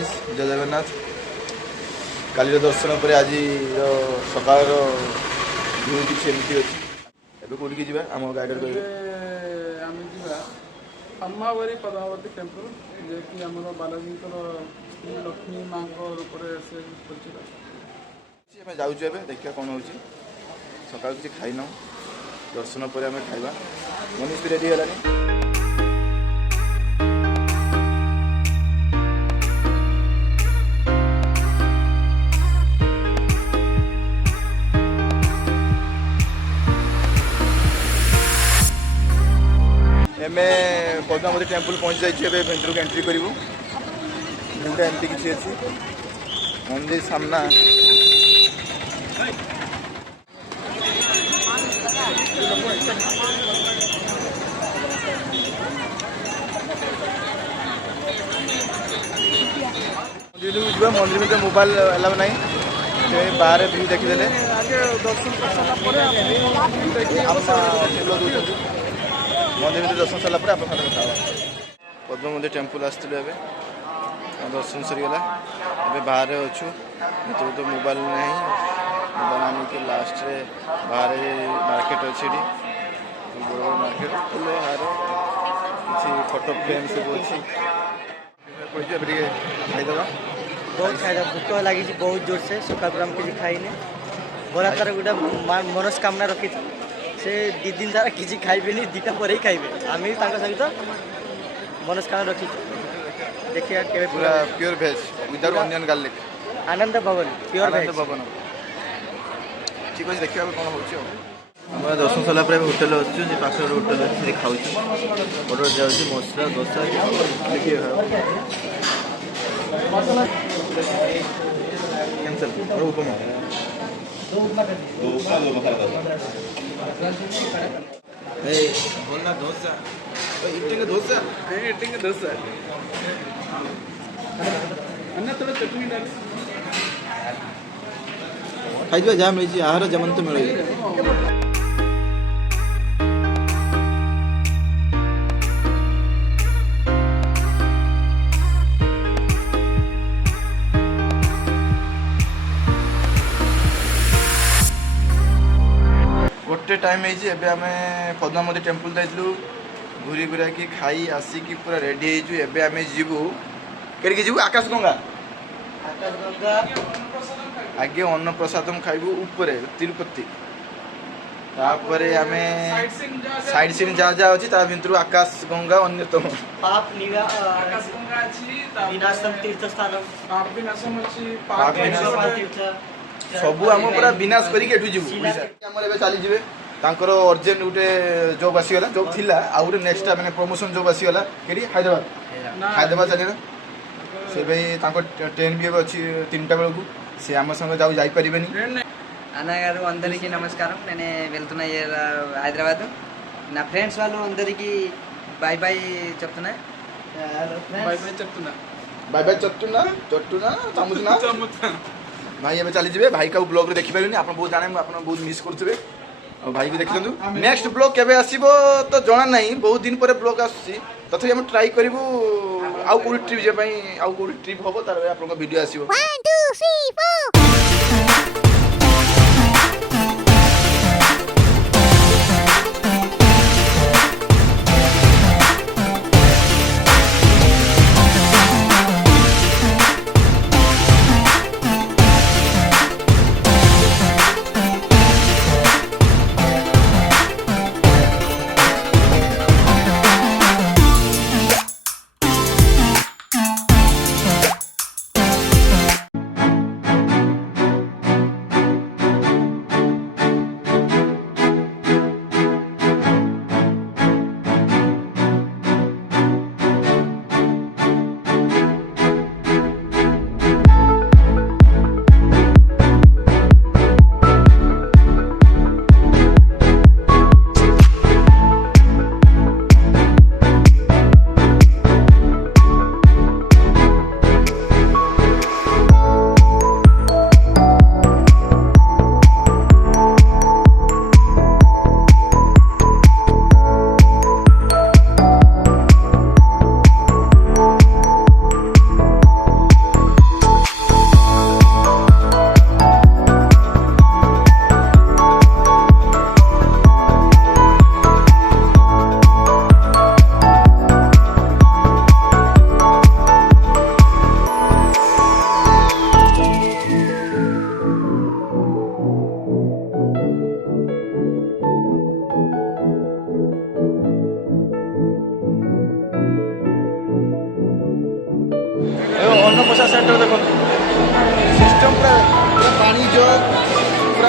Guys जय जगन्नाथ काली दर्शन पर आज सकाल व्यू किसी एमती अच्छी ଏବେ କୋଉଠିକି ଯିବା ଆମ ଗାଇଡର କହିବେ ଆମେ ଯିବା ଅମ୍ମାବରୀ ପଦ୍ମାବତୀ ଟେମ୍ପଲ ଯେକି ଆମର ବାଲାଜୀଙ୍କର ଲକ୍ଷ୍ମୀ ମାଙ୍କ ରୂପରେ ସେ ପରିଚିତ ଆମେ ଯାଉଛୁ ଏବେ ଦେଖିବା କ'ଣ ହେଉଛି ସକାଳୁ କିଛି ଖାଇନ ଦର୍ଶନ ପରେ ଆମେ ଖାଇବା ମନୀଷ ବି ରେଡ଼ି ହେଲାନି एमे पद्मावती टेम्पल पहुँच जाइए भर को एंट्री करूँ जोटा एमती किसी अच्छी मंदिर सामना मंदिर को जा मंदिर में मोबाइल अलाउ ना बाहर व्यू देखीदे दर्शन कर मंदिर में दर्शन सारा आप देखा पद्मावती टेम्पल आसलु ए दर्शन सरीगला ए बाहर अच्छु तो मोबाइल ना मोबाइल आनिक लास्ट रे बाहर मार्केट अच्छी बड़ बड़ मार्केट हार किसी फोटो फ्रेम सब अच्छी खाईदे बहुत खाई भूख लगी बहुत जोर से सकाल पर किसी खाईने बड़ा तार गोटे मनस्कामना रखी से दी दिन द्वारा किसी खाइबे दीटा पर ही खाइबे आम सहित मनस्कामना रखी देखिए पूरा प्योर भेज विदाउट अनियन गार्लिक आनंद भवन प्योर भेज भवन ठीक अच्छे देखिए कौन हो दर्शन सारा होटेल अच्छे पाखे होटेल अच्छे खाऊ ऑर्डर जाऊँगी मसला दोसा देखिए कैंसल उपमा बोलना दोसा इटिंग दोसा अन्ना थोड़ा चटनी डाल खाई जहाँ मिली आहार जमन तो मिले गोटे टाइम है आम पद्मावती टेम्पल जाइलु घूरी घुरा कि खाई आसिकी पूरा रेडी होबे आम जीवु कहीं जीवु आकाश गंगा आगे अन्न प्रसादम खाइबु ऊपर तिरुपति तापर आम साइड सीन जहाँ जहाँ अच्छी भितर आकाश गंगा अन्यतम पाप निवा आकाश गंगा अछि विनाशम तीर्थ स्थान पाप विनाशम अछि पाप विनाशम तीर्थ सबू आम पूरा विनाश करके जीवु चली जाए तांकर अर्जेंट गोटे जॉब आसीगला जॉब थिला आ गोटे नेक्स्ट मैंने प्रमोशन जॉब आसीगला कि हैदराबाद चलिए से भाई ट्रेन भी अच्छी 3टा बेलू से आम संग जापारे అన్నగారు అందరికీ నమస్కారం నేను వెళ్తున్నా హైదరాబాద్ నా ఫ్రెండ్స్ వాళ్ళు అందరికీ బై బై చెప్తున్నా बाय बाय चप्तुना बाय बाय चट्टुना चट्टुना चामुचना भाई एवं चली जाए भाई का ब्लॉग देखिपारे आप बहुत जाने आप बहुत मिस करुवे भाई भी देखी नेक्स्ट ब्लॉग केबे आसीबो तो जना नहीं बहुत दिन पर ब्लॉग आसी तथापि हम ट्राई करूँ आउ कोई ट्रिप जे आउ कोई ट्रिप हम तार आप वीडियो आसो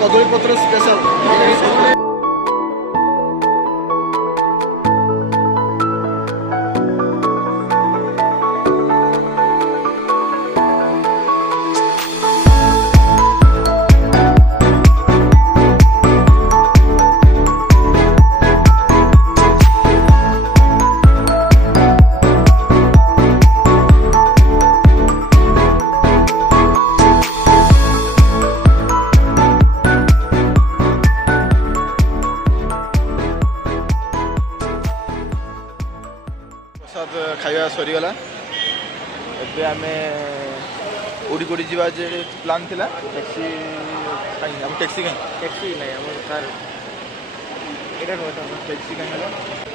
କଦଳୀ ପତ୍ର ସ୍ପେଶାଲ। प्रसाद खाଇବା ସରିଗଲା। ଏବେ ଆମେ କୋଉଠି କୋଉଠି ଯିବା ଯେ ପ୍ଲାନ୍ ଥିଲା ଟ୍ୟାକ୍ସି କାହିଁ ଆମ ଟ୍ୟାକ୍ସି କାହିଁ ট্যাক্সি নাই আমার কার এটা ଟ୍ୟାକ୍ସି କାହିଁ ହେଲା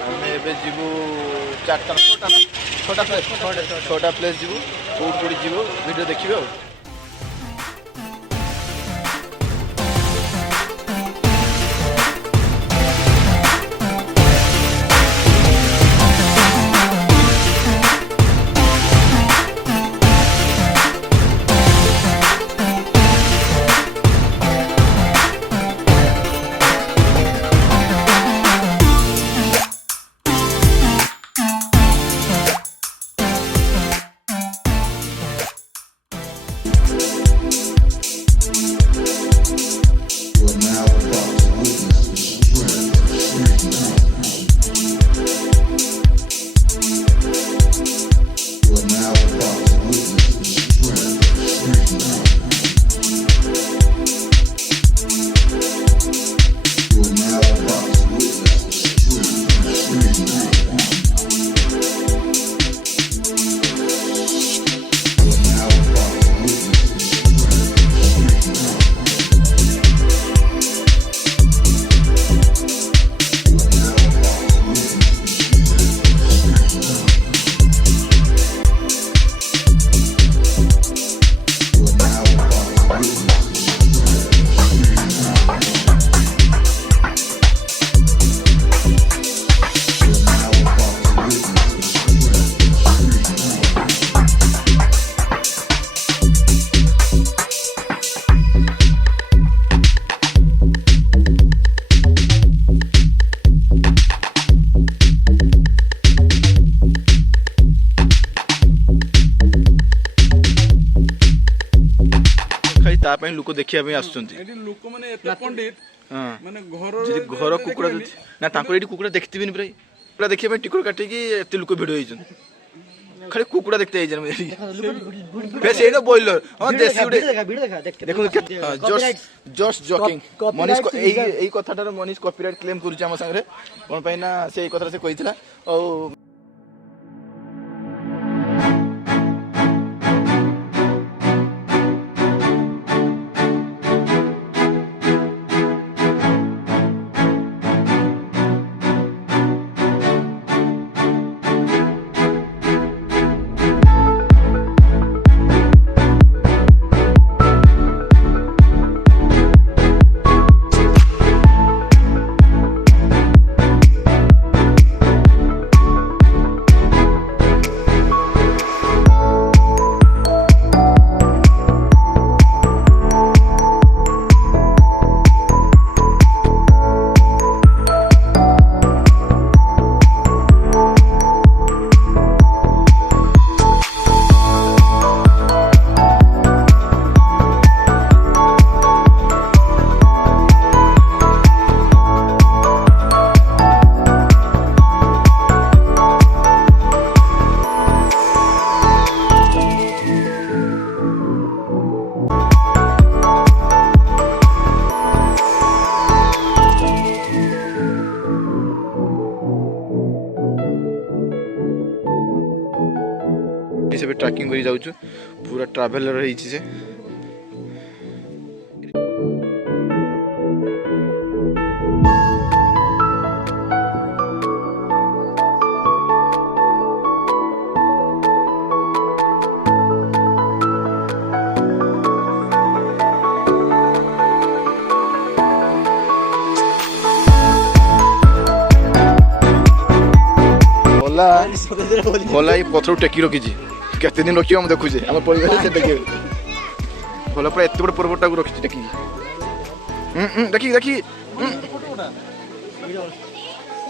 ଆମେ ଏବେ ଯିବୁ ଛଅଟା ପ୍ଲେସ୍ ଯିବୁ କୋଉଠି କୋଉଠି ଯିବୁ ଭିଡ଼ିଓ ଦେଖିବେ ଆଉ। ତା ପାଇଁ ଲୋକ ଦେଖିବା ପାଇଁ ଆସୁଛନ୍ତି। ଏଠି ଲୋକମାନେ ଏତେ ପଣ୍ଡିତ ମାନେ ଘର କୁକୁଡ଼ା ନା ତାଙ୍କର ଏଠି କୁକୁଡ଼ା ଦେଖିଥିବେନି ପ୍ରାୟ କୁକୁଡ଼ା ଦେଖିବା ପାଇଁ ଟିକଟ କାଟିକି ଏତେ ଲୋକ ଭିଡ଼ ହେଇଛନ୍ତି ଖାଲି କୁକୁଡ଼ା ଦେଖତେ ହେଇଛନ୍ତି ସେଇଟା ବ୍ରଏଲର ହଁ ଦେଶୀ ଗୋଟେ ଦେଖନ୍ତୁ ଜଷ୍ଟ ଜକିଂ ମନୀଷ ଏଇ କଥାଟାର ମନୀଷ କପିରାଇଟ କ୍ଲେମ କରୁଛି ଆମ ସାଙ୍ଗରେ କ'ଣ ପାଇଁ ନା ସେ ଏଇ କଥାଟା ସେ କହିଥିଲା ଆଉ से ट्रैकिंग करी जाऊँ पूरा ट्राभेलर रही से भला ये पथर टेकी रखी केते दिन रखी हम देखुचे आम परिवार से टेकी भला पूरा एत बड़ पर्वत रखी टेकी देखी देखी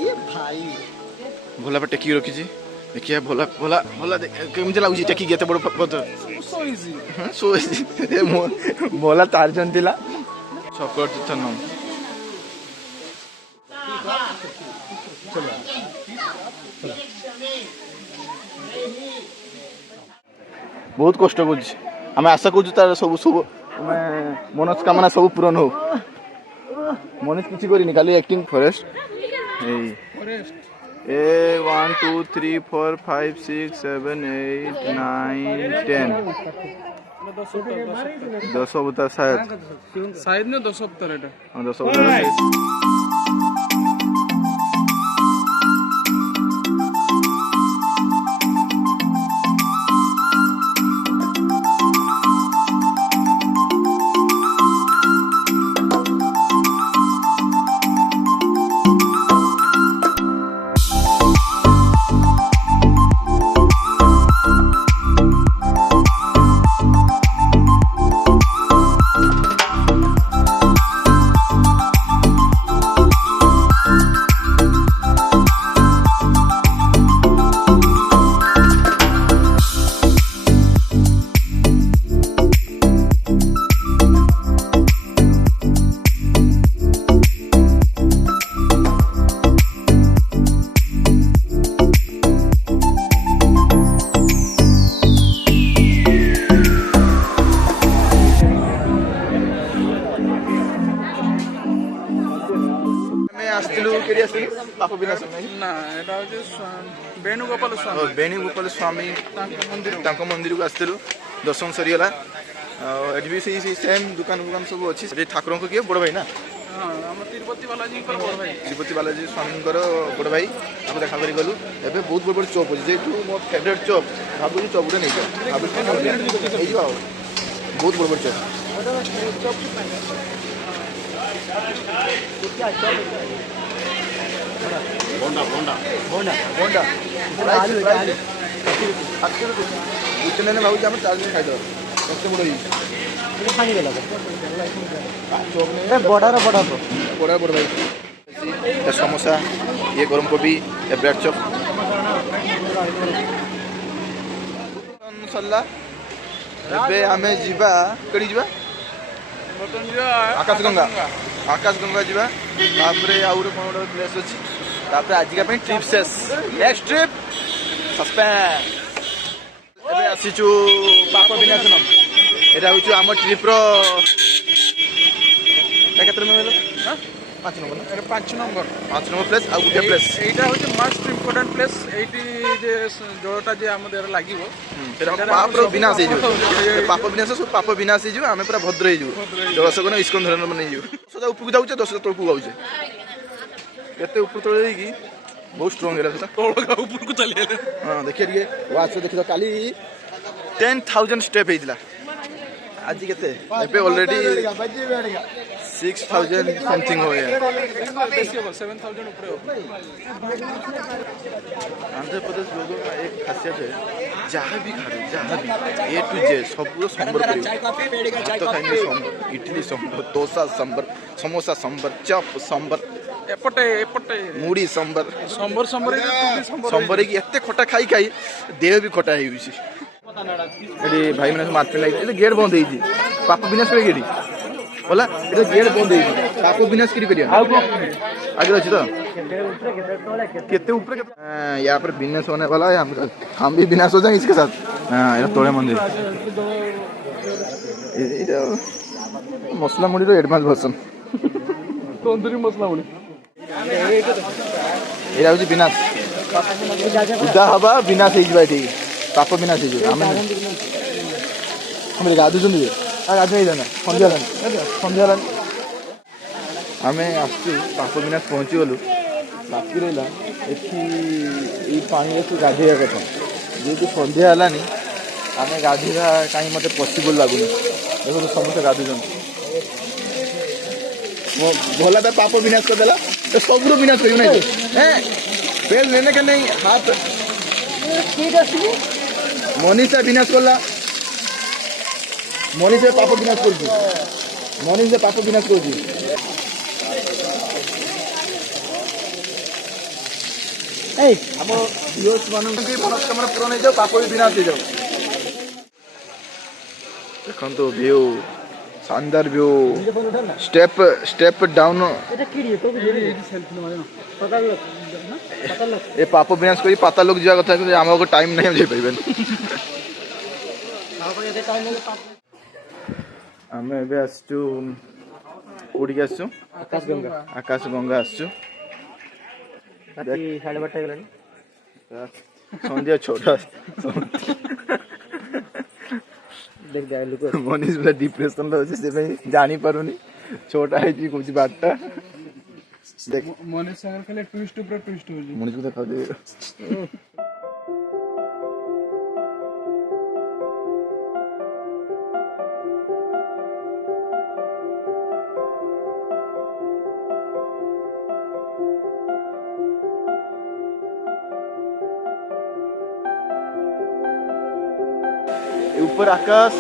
ये भाई भोला पर टेकी रखी देखिए भोला भोला भोला केमती लगुच टेकी एत बड़ पद so easy ଶୋଇଛି ଭୋଲା ତାର ଥିଲା ଚକର ତୀର୍ଥ ନାମ ବହୁତ କଷ୍ଟ କରୁଛି ଆମେ ଆଶା କରୁଛୁ ତାର ସବୁ ସବୁ ମନସ୍କାମନା ସବୁ ପୂରଣ ହଉ ମନୀଷ କିଛି କରିନି ଖାଲି ଆକ୍ଟିଂ ଫରେଷ୍ଟ ଏଇ A 1 2 3 4 5 6 7 8 9 10 10 अवतार शायद ना 10 अवतार এটা 10 अवतार पाप विनाश ना এটা হচ্ছে বেণুগোপাল স্বামী बेणुगोपाल स्वामी मंदिर को आसलु दर्शन सरीगला एटी भी सेम दुकान दुकान सब अच्छी ठाकुर को किए बड़ भाई ना ଆମ ତିରୁପତି ବାଲାଜୀ ବଡ଼ ଭାଇ तिरुपति बालाजी स्वामी बड़ भाई आपको देखा कर गलु एबे बहुत बड़ बड़ चौक अच्छे जेठू मो फेवरेट चौक भावुँ चौक गुटे नहीं बहुत बड़ बड़ चौक बोंडा बोंडा बोंडा बोंडा इतने ने भाई हम 4 दिन खाइदो एते बड़ पानी गला चौक में बड़ा बड़ा बड़ा बड़ भाई समोसा ये गरम कोबी ये ब्रेड चॉप सल्ला एबे हमें जीवा कड़ी जीवा आकाश गंगा जीवा तापरे आउर कोन गोटे प्लेस अछि तापरे आज का ट्रिप शेष नेक्स्ट ट्रिप सस्पेंस एबे आसीचु पाप विनाशनम एटा होछु हमर ट्रिप रो केतर में भेलो हां 5 नंबर এটা 5 নম্বর प्लेस आ गुटे प्लेस এইটা হচ্ছে মোস্ট ইম্পর্টেন্ট প্লেস এইটি যে জোটা যে আমাদের লাগিব पाप रो विनाश हे जो पाप विनाश सब पाप विनाश हे जो हमें पूरा भद्र हे जो दर्शक ने इस्कन धरन मन जो सदा ऊपर जाउचे 10 तळकु गाउचे केते ऊपर तळ देकी बहुत स्ट्रांग हेला सदा তলকা উপরକୁ চলে এলে हां देखिए रे वाच देखि तो काली 10000 स्टेप हेदिला आज केते एबे ऑलरेडी 6000 समथिंग हो गया বেশি হবে 7000 উপরে হবে आंध्र प्रदेश लोगों का एक खासियत है जहाँ भी खाए जहाँ भी ए टू जे सब पूरा संबर भात खाएंगे संबर इडली संबर डोसा संबर समोसा संबर चप संबर এপটে এপটে मुड़ी संबर সম্বর সম্বর संबर की एते खटा खाई खाई देह भी खटा है एडी भाई मैंने मार्केट लाइट गेट बंद है पाप विनाश करे गेडी बोला ये गेट बंद है पाप विनाश करी करिया आगे अछि तो कितने ऊपर यहाँ पर विनाश होने वाला है हम भी विनाश हो जाएंगे इसके साथ हाँ ये तोड़े मंदिर मसला मुड़ी एडवांस वर्जन তন্দুরি মশলা বলি এটা হচ্ছে বিনাশ উদা হবা বিনাশ হয়ে যাবে ঠিক পাপ বিনাশ হয়ে যাবে আমি গাধুଛନ୍ତି গাধু ହେଇଯାନା ସନ୍ଧ୍ୟା ହେଲାଣି ଆମେ ଆସିଛୁ ପାପ ବିନାଶ ପହଞ୍ଚିଗଲୁ ବାକି ରହିଲା ଏଠି ଏଇ ପାଣିରେ ତୁ ଗାଧୋଇବା କଥା ଯେହେତୁ ସନ୍ଧ୍ୟା ହେଲାନି ଆମେ ଗାଧୋଇବା କାହିଁ ମୋତେ ପସିବଲ୍ ଲାଗୁନି ଦେଖନ୍ତୁ ସମସ୍ତେ ଗାଧୁଛନ୍ତି भोला तो पाप विनाश कर देला तो सब विनाश कर नहीं हैं पेल लेने के नहीं हाथ मनीषा विनाश करला मनीषा पाप विनाश कर मनीषा पाप विनाश कर ଆମ ଭିଉଅର୍ସ ମାନଙ୍କୁ ବି ମନସ୍କାମନା ପୂରଣ ହେଇଯାଉ, ପାପ ବି ବିନାଶ ହେଇଯାଉ। ଦେଖନ୍ତୁ ଭିଉ, शानदार व्यू, स्टेप डाउन। ये पाप विनाश करी पाता लोक जा कथा आमको टाइम नहीं जाई परिबन। आमे एबे आसचु कोडी आसचु आकाश गंगा आसचु राती 12:30 गेलानी संध्या छोटा देख जा लोक मनीष पूरा डिप्रेशन रहছে से जानी पारुनी छोटा है जी कुछ बातटा देख मनीष सागर खाली ट्विस्ट ऊपर ट्विस्ट हो जी मनीष को देखा दे। ऊपर आकाश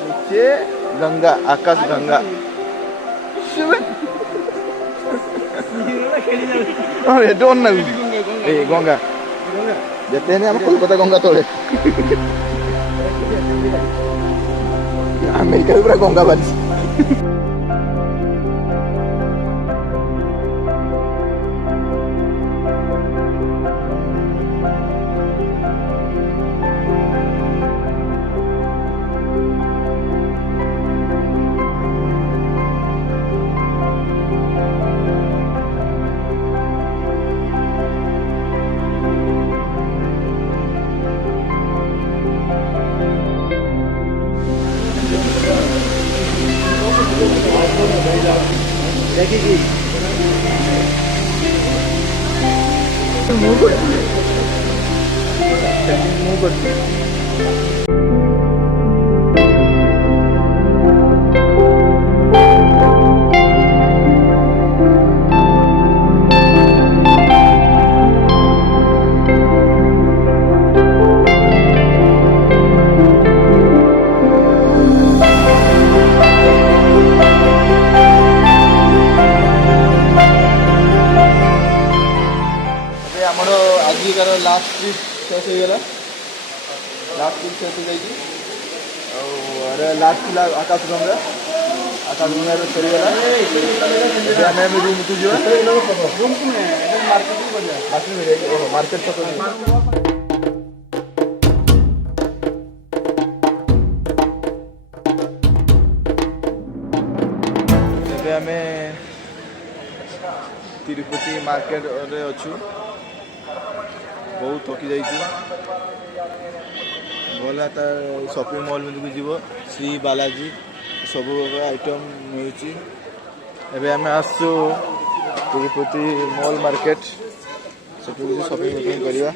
नीचे गंगा, आकाश गंगा अरे डोन ना ए गंगा जेते ने हम कोलकाता गंगा तोड़े अमेरिका पूरा गंगा बाजी। देखिए आजिकार लास्ट ट्रिप शेष हो गला, लास्ट ट्रिप शेष हो जाएगी और लास्ट आकाश गंगा फेरीगला रूम को जी रूम को मार्केट छक तिरुपति मार्केट रे अच्छु बहुत थकी जाइए गला शॉपिंग मॉल में जीव श्री बालाजी सब आइटम मिलूँ एवं आम आसु तिरुपति मॉल मार्केट सब कुछ शॉपिंग करवा।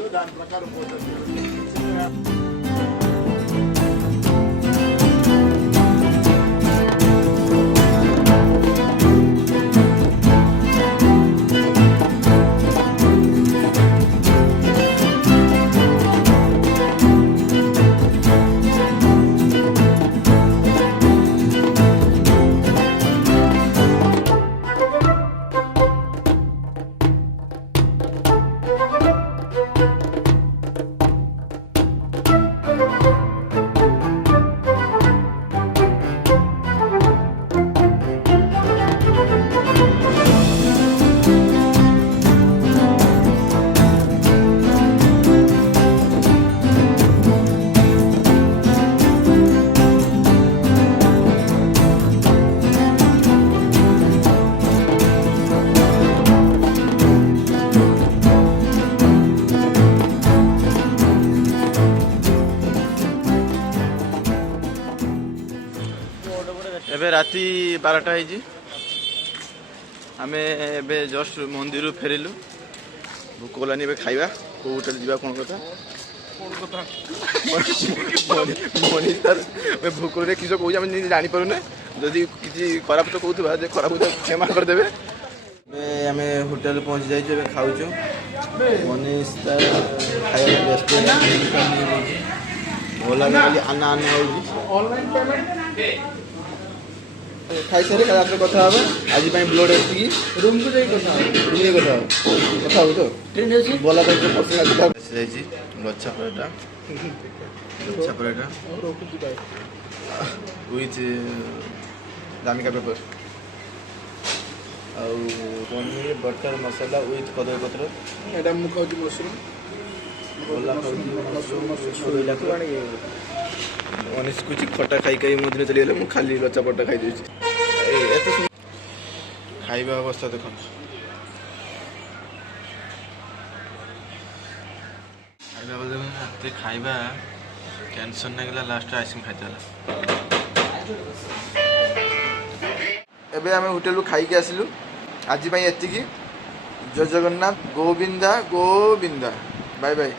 एबे राति 12टा है आमे एबे जस्ट मंदिर फेरिलु भूक गलानी एबे खाइबा को होटल जीवा कोन कथा मनीष सर भूक रे किछो कहू हम जानि पारु ने जदी किछि खराब तो कहउथबा जे खराब तो क्षमा कर देबे। आमे होटल पहुंच जाई जे खाउछु मनीष सर खाइबा व्यस्त ओला खाली आना आना होजी ऑनलाइन पेमेंट ଖାଇସାରେ କାଲି ରାତିରେ କଥା ହେବା ଆଜି ପାଇଁ ବ୍ଲଡ୍ ଏତିକି ରୁମ୍କୁ ଯାଇ କଥା ରୁମ୍ରେ କଥା ହେବା କଥା ହବୁ ତ ଟ୍ରେନ୍ ଅଛି ବୋଲା ପାଇଁ ଆସିଯାଇଛି ଲଛା ପରାଟା ଲଛା ପରାଟା ୱିଥ୍ ଦାମିକା ପେପର ଆଉ ପନିର ବଟର ମସଲା ୱିଥ୍ କଦଳୀ ପତ୍ର ଏଇଟା ମୁଁ ଖାଉଛି ମସରୁମ୍ ଅନିଶ କିଛି ଖଟା ଖାଇ ଖାଇ ମୋ ଦିନ ଚାଲିଗଲେ ମୁଁ ଖାଲି ଲଛା ପରାଟା ଖାଇଦେଉଛି ଏତେ ଖାଇବା ଅବସ୍ଥା ଦେଖନ୍ତୁ ଖାଇବା ବୋଲେ ରାତିରେ ଖାଇବା ଟେନସନ୍ ଲାଗିଲା ଲାଷ୍ଟରେ ଆଇସ୍କ୍ରିମ୍ ଖାଇଦେଲା ଏବେ ଆମେ ହୋଟେଲରୁ ଖାଇକି ଆସିଲୁ ଆଜି ପାଇଁ ଏତିକି ଜୟ ଜଗନ୍ନାଥ ଗୋବିନ୍ଦା ଗୋବିନ୍ଦା ବାଏ ବାଏ